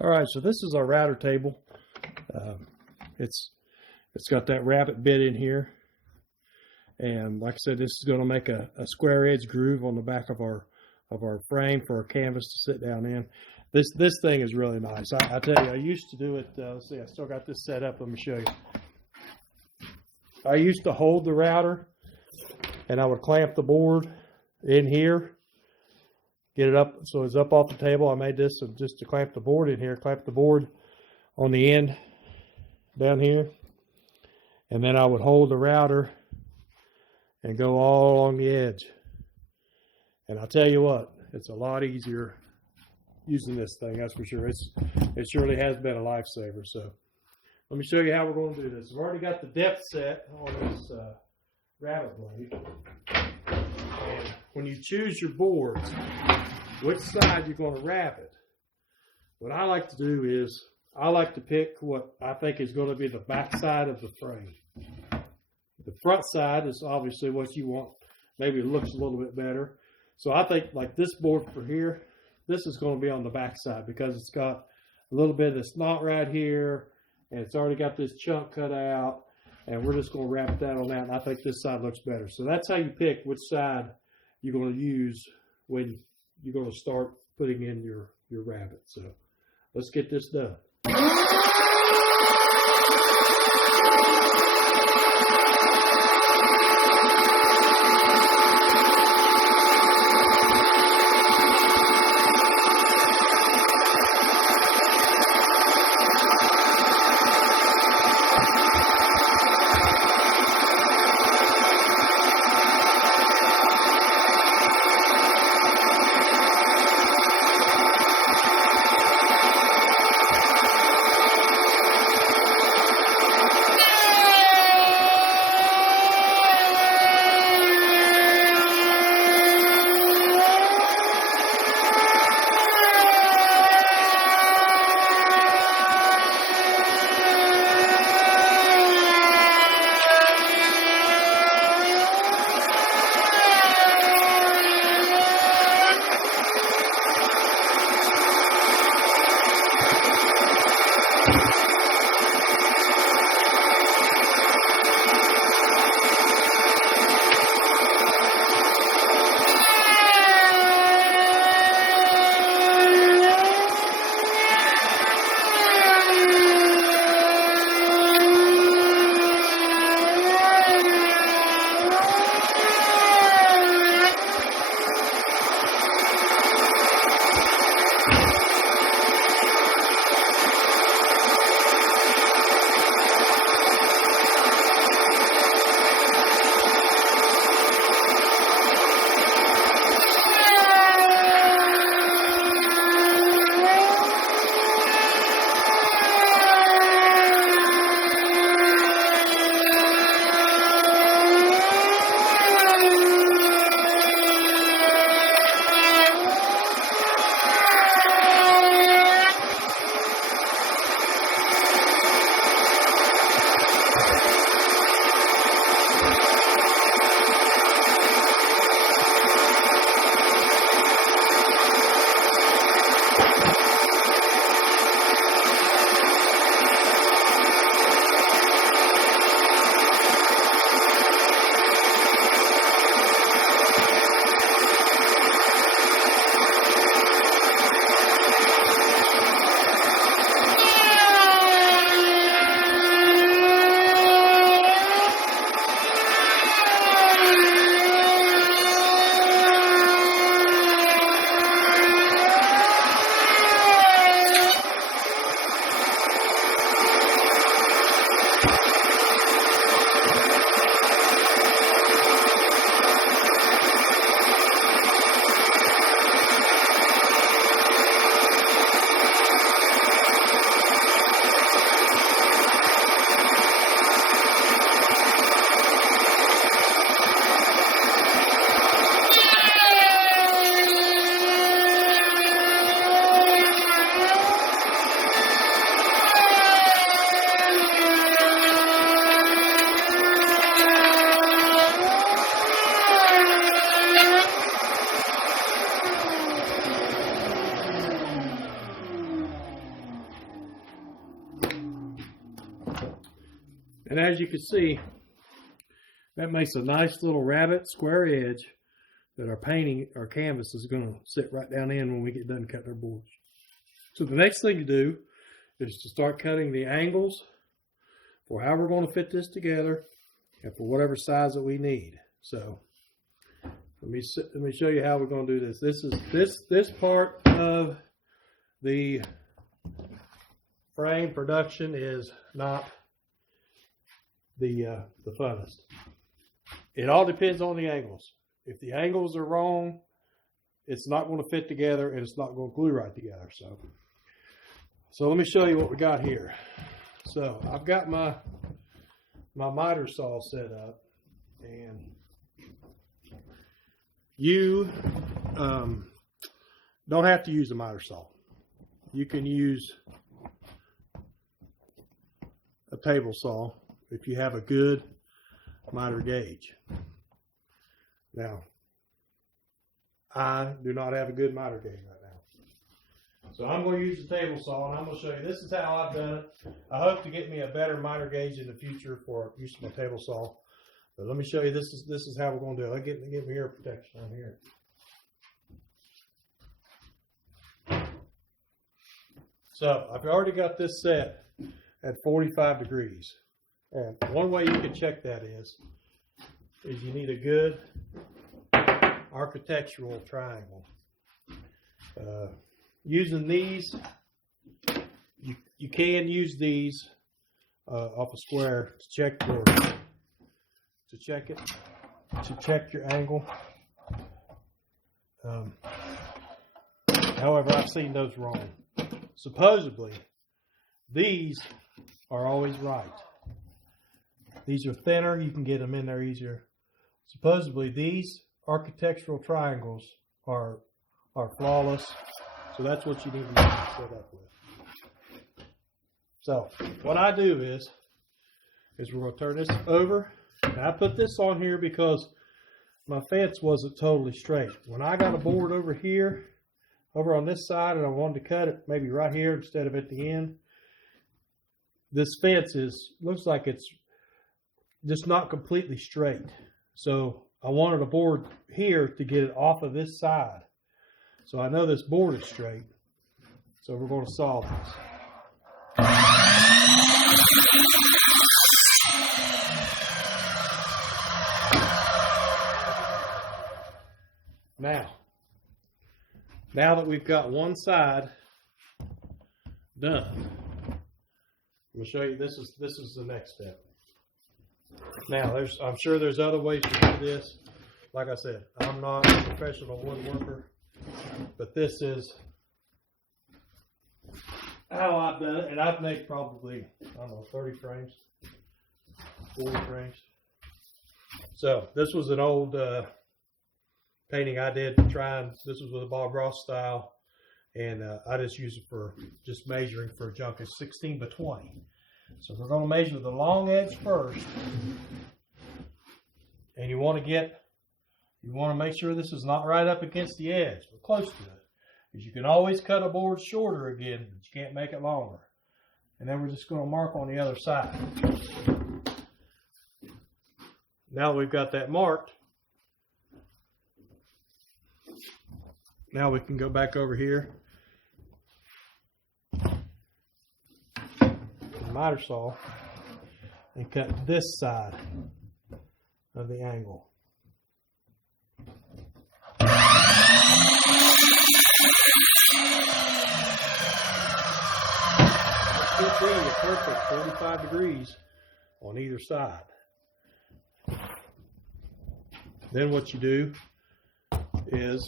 All right, so this is our router table. It's got that rabbet bit in here, and like I said, this is going to make a square edge groove on the back of our frame for our canvas to sit down in. This thing is really nice. I tell you, I used to do it. Let's see, I still got this set up. Let me show you. I used to hold the router, and I would clamp the board in here. Get it up so it's up off the table. I made this just to clamp the board in here, clamp the board on the end down here. And then I would hold the router and go all along the edge. And I'll tell you what, it's a lot easier using this thing, that's for sure. It surely has been a lifesaver. So let me show you how we're going to do this. I've already got the depth set on this rabbet blade. And when you choose your boards, which side you're going to rabbet, what I like to do is I like to pick what I think is going to be the back side of the frame. The front side is obviously what you want. Maybe it looks a little bit better. So I think like this board for here, this is going to be on the back side because it's got a little bit of this knot right here, and it's already got this chunk cut out, and we're just going to wrap that on that, and I think this side looks better. So that's how you pick which side you're going to use when you're going to start putting in your rabbet. So let's get this done. And as you can see, that makes a nice little rabbet square edge that our canvas is going to sit right down in when we get done cutting our boards. So the next thing to do is to start cutting the angles for how we're going to fit this together and for whatever size that we need. So let me show you how we're going to do this. This part of the frame production is not the funnest. It all depends on the angles. If the angles are wrong, it's not going to fit together and it's not going to glue right together. So let me show you what we got here. So I've got my miter saw set up, and you don't have to use a miter saw. You can use a table saw if you have a good miter gauge. Now, I do not have a good miter gauge right now. So I'm going to use the table saw, and I'm going to show you, this is how I've done it. I hope to get me a better miter gauge in the future for use of my table saw. But let me show you, this is how we're going to do it. Get me ear protection on here. So I've already got this set at 45 degrees. And one way you can check that is you need a good architectural triangle. Using these, you can use these off a square to check your angle. However, I've seen those wrong. Supposedly, these are always right. These are thinner, you can get them in there easier. Supposedly, these architectural triangles are flawless, so that's what you need to set up with. So, what I do is we're going to turn this over. And I put this on here because my fence wasn't totally straight. When I got a board over here, over on this side, and I wanted to cut it maybe right here instead of at the end, this fence looks like it's just not completely straight. So I wanted a board here to get it off of this side. So I know this board is straight. So we're going to solve this. Now that we've got one side done, I'm going to show you, this is the next step. Now, I'm sure there's other ways to do this. Like I said, I'm not a professional woodworker, but this is how I've done it. And I've made probably, 30 frames, 40 frames. So this was an old painting I did this was with a Bob Ross style, and I just use it for just measuring for a junk. It's 16 by 20. So we're going to measure the long edge first, and you want to make sure this is not right up against the edge, but close to it, because you can always cut a board shorter again, but you can't make it longer. And then we're just going to mark on the other side. Now we've got that marked. Now we can go back over here. Miter saw and cut this side of the angle. It should be a perfect 45 degrees on either side. Then what you do is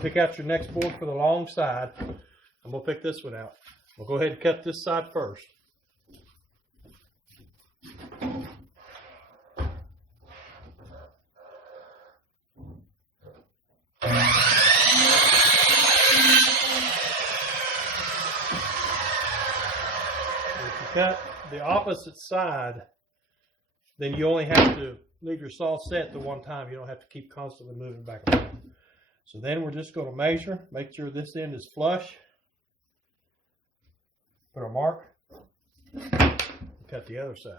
pick out your next board for the long side. I'm going to pick this one out. We'll go ahead and cut this side first. If you cut the opposite side, then you only have to leave your saw set to one time. You don't have to keep constantly moving back and forth. So then we're just going to measure, make sure this end is flush. Put our mark. Cut the other side.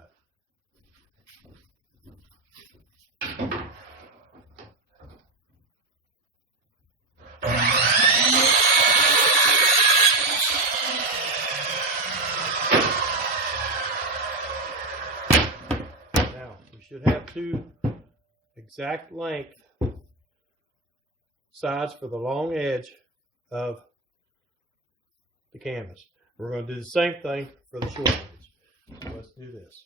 Now, we should have two exact length sides for the long edge of the canvas. We're going to do the same thing for the short edge. So let's do this.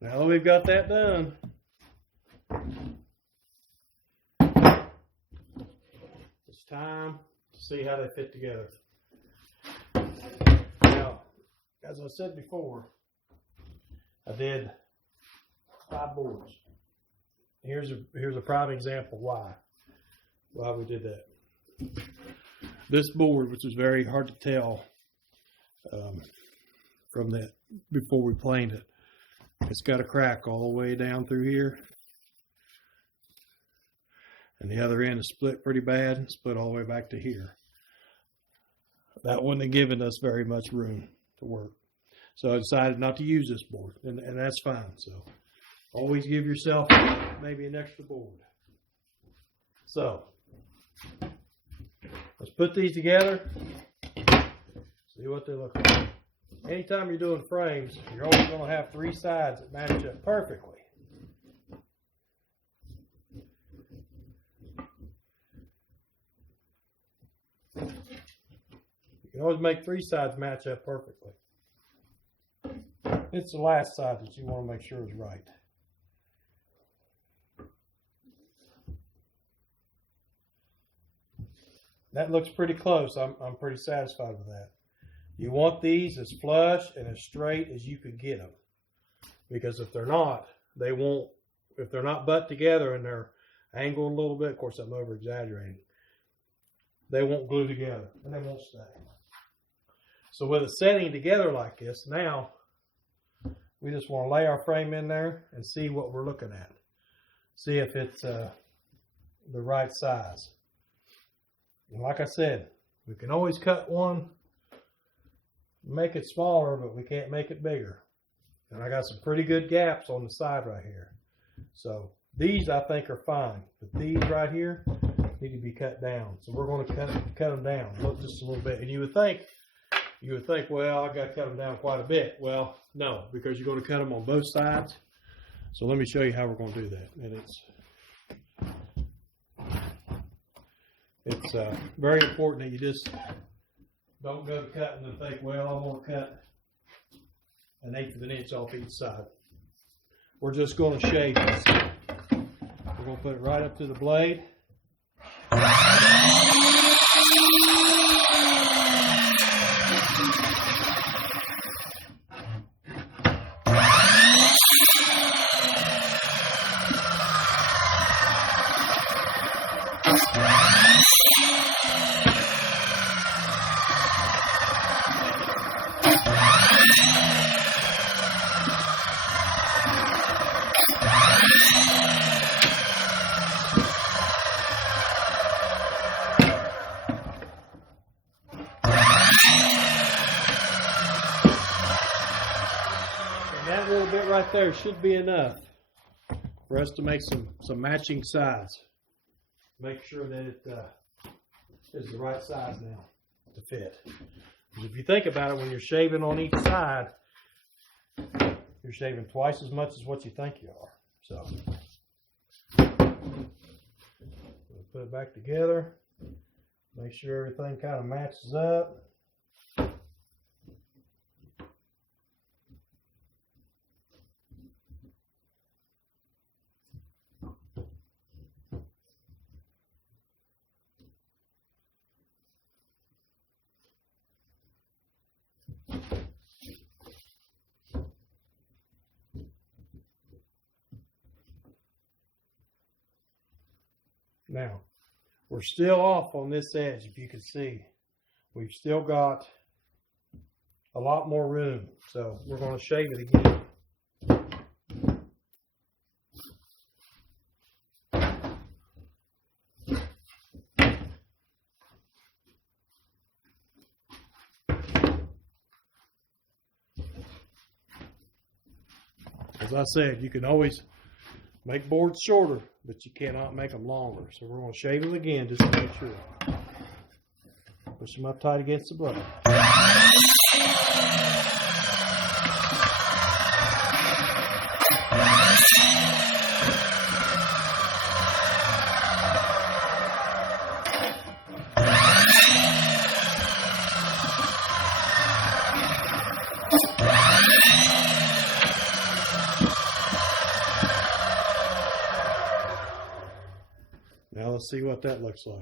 Now that we've got that done, it's time to see how they fit together. Now, as I said before, I did 5 boards. Here's a prime example why we did that. This board, which was very hard to tell from that before we planed it, it's got a crack all the way down through here, and the other end is split pretty bad, split all the way back to here. That wouldn't have given us very much room to work, so I decided not to use this board, and that's fine. So always give yourself maybe an extra board. So let's put these together, see what they look like. Anytime you're doing frames, you're always going to have 3 sides that match up perfectly. You can always make 3 sides match up perfectly. It's the last side that you want to make sure is right. That looks pretty close. I'm pretty satisfied with that. You want these as flush and as straight as you could get them, because if they're not, they won't. If they're not butt together and they're angled a little bit, of course I'm over exaggerating, they won't glue together and they won't stay. So with it setting together like this, now we just want to lay our frame in there and see what we're looking at. See if it's the right size. And like I said, we can always cut one, make it smaller, but we can't make it bigger. And I got some pretty good gaps on the side right here. So these I think are fine, but these right here need to be cut down. So we're going to cut them down, look just a little bit. And you would think, well, I got to cut them down quite a bit. Well, no, because you're going to cut them on both sides. So let me show you how we're going to do that. And it's very important that you just don't go to cutting and think, well, I want to cut 1/8 of an inch off each side. We're just going to shave this. We're going to put it right up to the blade. That little bit right there should be enough for us to make some matching sides. Make sure that it is the right size now to fit. Because if you think about it, when you're shaving on each side, you're shaving twice as much as what you think you are. So we'll put it back together. Make sure everything kind of matches up. Now, we're still off on this edge, if you can see. We've still got a lot more room, so we're going to shave it again. As I said, you can always make boards shorter, but you cannot make them longer. So we're going to shave them again just to make sure. Push them up tight against the blade. Now let's see what that looks like.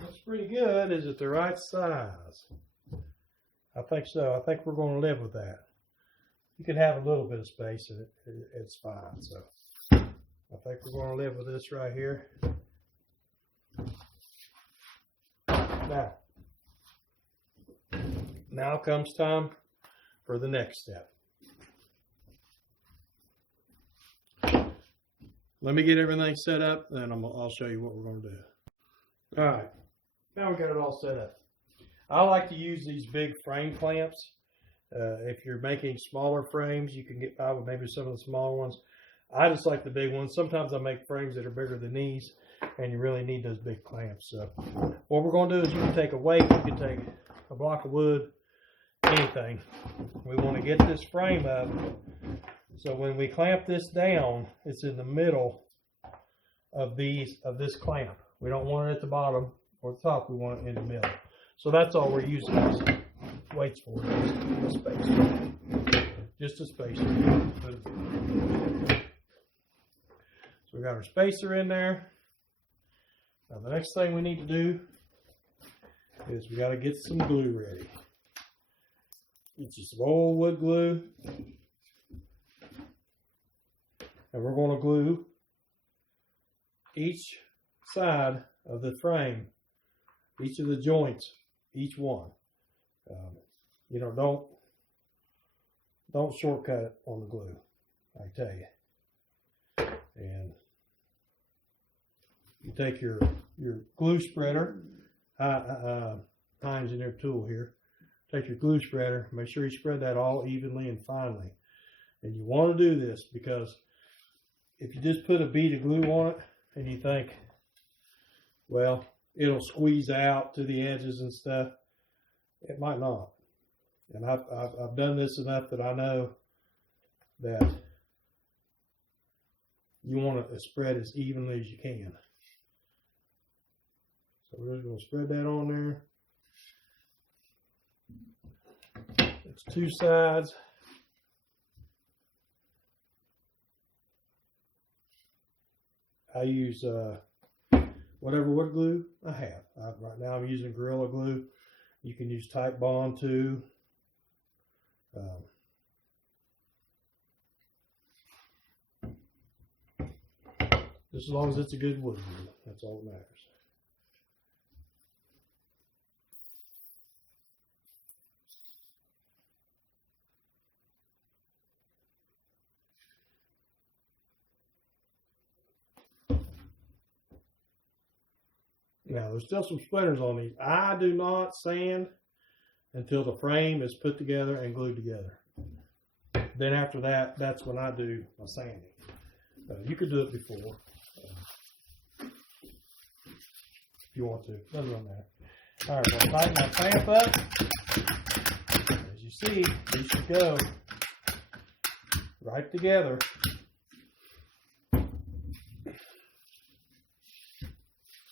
Looks pretty good. Is it the right size? I think so. I think we're going to live with that. You can have a little bit of space and it's fine. So I think we're going to live with this right here. Now comes time for the next step. Let me get everything set up, then I'll show you what we're going to do. All right, now we got it all set up. I like to use these big frame clamps. If you're making smaller frames, you can get by with maybe some of the smaller ones. I just like the big ones. Sometimes I make frames that are bigger than these, and you really need those big clamps. So what we're going to do is you can take a weight, you can take a block of wood, anything. We want to get this frame up so when we clamp this down, it's in the middle of this clamp. We don't want it at the bottom or the top. We want it in the middle. So that's all we're using these weights for, just a spacer. Just a spacer. So we got our spacer in there. Now the next thing we need to do is we got to get some glue ready. Get you some old wood glue. And we're going to glue each side of the frame, each of the joints, each one. You know, don't shortcut it on the glue, I tell you. And you take your glue spreader, Heinz Engineer tool here. Take your glue spreader, make sure you spread that all evenly and finely. And you want to do this because if you just put a bead of glue on it and you think, well, it'll squeeze out to the edges and stuff, it might not. And I've done this enough that I know that you want to spread as evenly as you can. So we're just going to spread that on there. It's two sides. I use whatever wood glue I have. Right now I'm using Gorilla Glue. You can use Type Bond too. Just as long as it's a good wood glue, that's all that matters. Now, there's still some splinters on these. I do not sand until the frame is put together and glued together. Then after that, that's when I do my sanding. You could do it before. If you want to. Doesn't really matter. All right, we'll tighten our clamp up. As you see, these should go right together.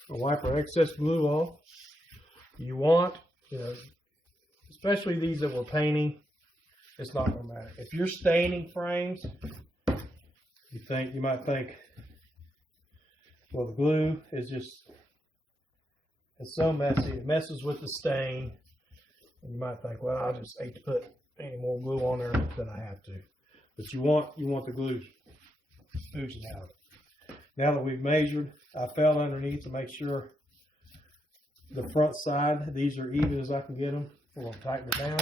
We'll wipe our excess glue off. You want, especially these that we're painting, it's not going to matter. If you're staining frames, you might think, well, the glue is just, it's so messy, it messes with the stain, and you might think, well, I just hate to put any more glue on there than I have to. But you want the glue oozing out. Now that we've measured, I fell underneath to make sure the front side, these are even as I can get them. We're going to tighten it down.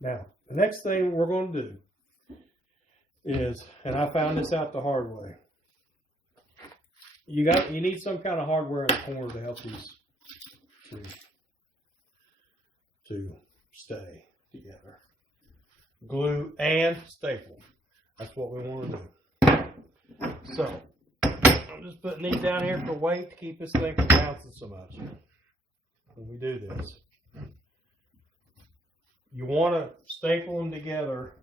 Now, the next thing we're going to do is, and I found this out the hard way, you need some kind of hardware in the corner to help these to stay together. Glue and staple. That's what we want to do. So, I'm just putting these down here for weight to keep this thing from bouncing so much when we do this. You want to staple them together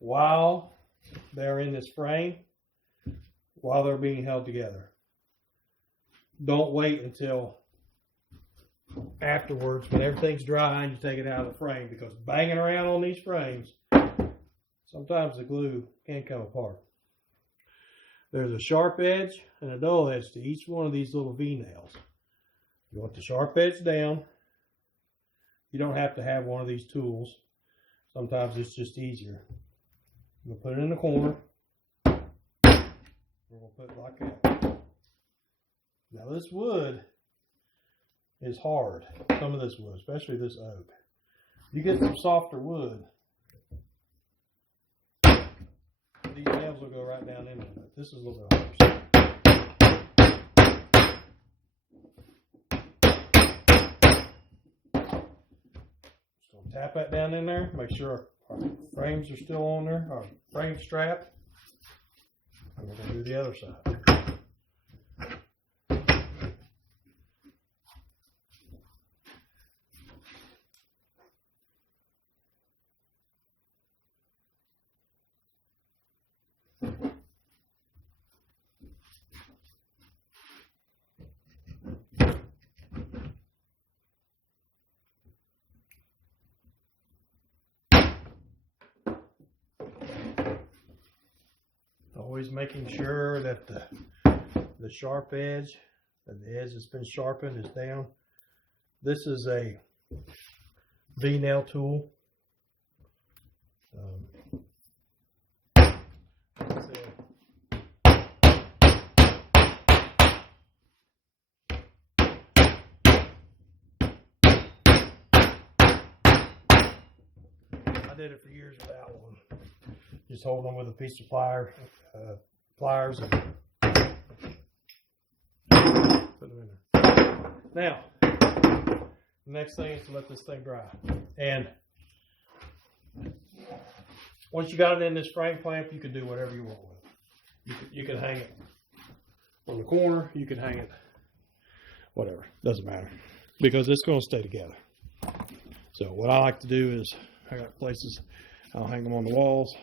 while they're in this frame, while they're being held together. Don't wait until afterwards when everything's dry and you take it out of the frame, because banging around on these frames, sometimes the glue can come apart. There's a sharp edge and a dull edge to each one of these little V-nails. You want the sharp edge down. You don't have to have one of these tools. Sometimes it's just easier. We'll put it in the corner. We're going to put it like that. Now this wood is hard. Some of this wood, especially this oak. You get some softer wood, these nails will go right down into it. This is a little bit harder. Just going to tap that down in there. Make sure our frames are still on there. Our frame strap. And we're going to do the other side. Always making sure that the sharp edge, and the edge that's been sharpened, is down. This is a V-nail tool. I did it for years without one. Just hold them with a piece of pliers and put them in there. Now, the next thing is to let this thing dry. And once you got it in this frame clamp, you can do whatever you want with it. You can hang it on the corner. You can hang it, whatever. Doesn't matter, because it's going to stay together. So what I like to do is, I got places, I'll hang them on the walls.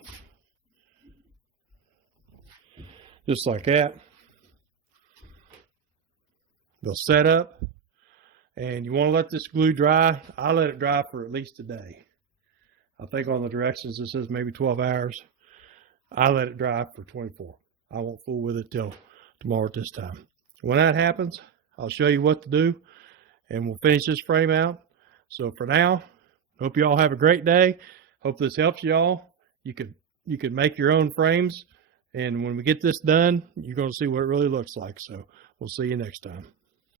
Just like that. they'll set up, and you want to let this glue dry. I let it dry for at least a day. I think on the directions it says maybe 12 hours. I let it dry for 24. I won't fool with it till tomorrow at this time. When that happens, I'll show you what to do, and we'll finish this frame out. So for now, hope you all have a great day. Hope this helps you all. You could make your own frames, and when we get this done, you're going to see what it really looks like. So we'll see you next time.